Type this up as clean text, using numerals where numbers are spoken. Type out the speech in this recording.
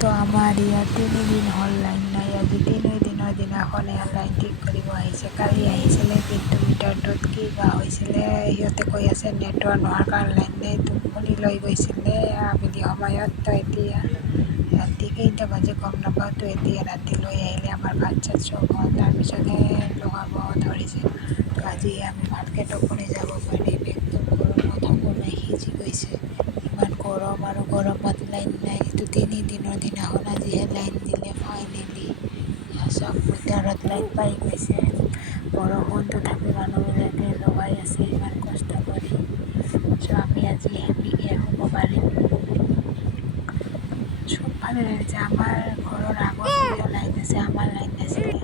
তো আমাৰ ইয়াত 3 দিন হ'ল লাইন নাই। আজি 3 দিনৰ দিনাখন লাইন ঠিক কৰিব আহিছে। কালি আহিছিলে কিন্তু মিটাৰটোত কি বা হৈছিলে, সিহঁতে কৈ আছে নেটৱৰ্ক নোহোৱাৰ কাৰণে লাইন নাই। টোপনি লৈ গৈছিলে আবেলি সময়ত। তো এতিয়া ৰাতি কেইটা বাজে গম নাপাওঁ। তো এতিয়া ৰাতি লৈ আহিলে আমাৰ ভাত চাত চব হ'ল, তাৰপিছতহে লগাব ধৰিছে। তো আজি আমি ভালকৈ টোপনি যাব পাৰিম। একদম গৰমত সকলোৱে সিজি গৈছে, ইমান গৰম আৰু গৰমত লাইন নাই। এইটো 3 দিনৰ দিনাখন আজিহে লাইন দিলে ফাইনেলি। চব মিটাৰত লাইন পাই গৈছে। বৰষুণ তথাপি মানুহবিলাকে লগাই আছে ইমান কষ্ট কৰি। চ' আমি আজি হেপিকৈ শুব পাৰিম। চবফালে লাইন আছে। আমাৰ ঘৰৰ আগত লাইন আছে, আমাৰ লাইন নাছিলে।